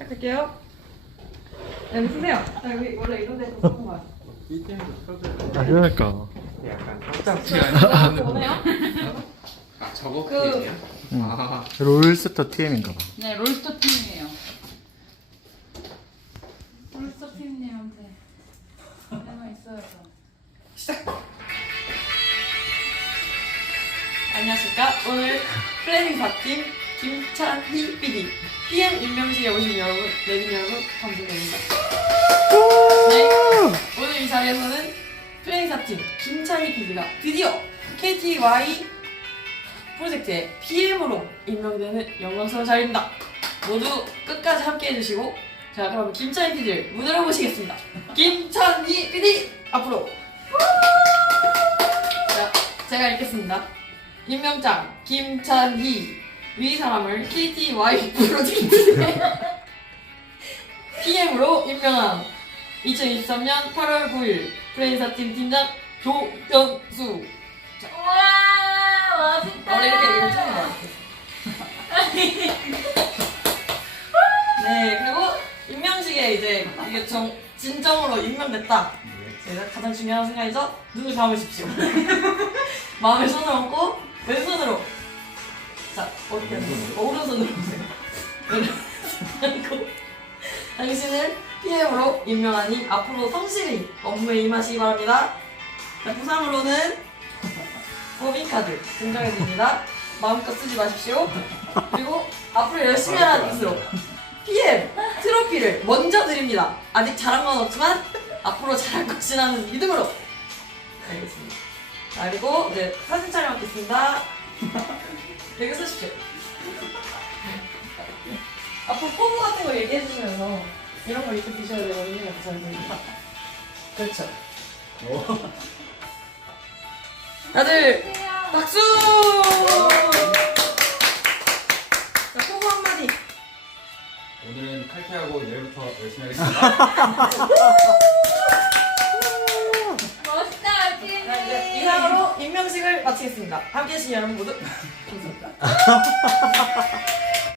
시작할게요. 네, 여기 쓰세요. 자, 여기 원래 이런 데서 쓰는 거야. 이 게임도 펴줘야 아 그러니까 약간 시간 원해요? 아 저거 그- 게임이야? 응. 아 롤스터 TM인가 봐 네, 롤스터 팀이에요. 롤스터 팀님한테 대화 있어요. 안녕하십니까. 오늘 플래닝 4팀 김찬희 PD, PM 임명식에 오신 여러분, 내빈 여러분, 감사드립니다. 네, 오늘 이 자리에서는 4팀 김찬희 PD가 드디어 KTY 프로젝트의 PM으로 임명되는 영광스러운 자리입니다. 모두 끝까지 함께 해 주시고, 자, 그럼 김찬희 PD를 무대로 모시겠습니다. 김찬희 PD, 앞으로! 자, 제가 읽겠습니다. 임명장 김찬희 위 사람을 KTY 프로젝트에 PM으로 임명함. 2023년 8월 9일 프레인사팀 팀장 조현수. 와, 멋있다. 원래 이렇게 이거 처음 봐요. 네 그리고 임명식에 이제 이게 정, 진정으로 임명됐다. 제가 가장 중요한 순간이죠? 눈을 감으십시오. 마음에 손을 얹고 왼손으로 자 어떻게 하세요? 어, 오른손으로 보세요. 당신을 PM으로 임명하니 앞으로 성실히 업무에 임하시기 바랍니다. 자, 부상으로는 법인카드 증정해드립니다. 마음껏 쓰지 마십시오. 그리고 앞으로 열심히 하라는 뜻으로 PM 트로피를 먼저 드립니다. 아직 잘한 건 없지만 앞으로 잘할 것이라는 믿음으로 알겠습니다. 자, 그리고 이제 사진 촬영 하겠습니다. 여기 쓰십시오. 앞으로 포부 같은 거 얘기해 주시면서 이런 거 이렇게 드셔야 드셔야 되고. 그렇죠. 다들 박수! 자, 포부 한마디. 오늘은 칼퇴하고 내일부터 열심히 하겠습니다 자, 이제 팀님. 이상으로 임명식을 마치겠습니다. 함께 해주신 여러분 모두 감사합니다.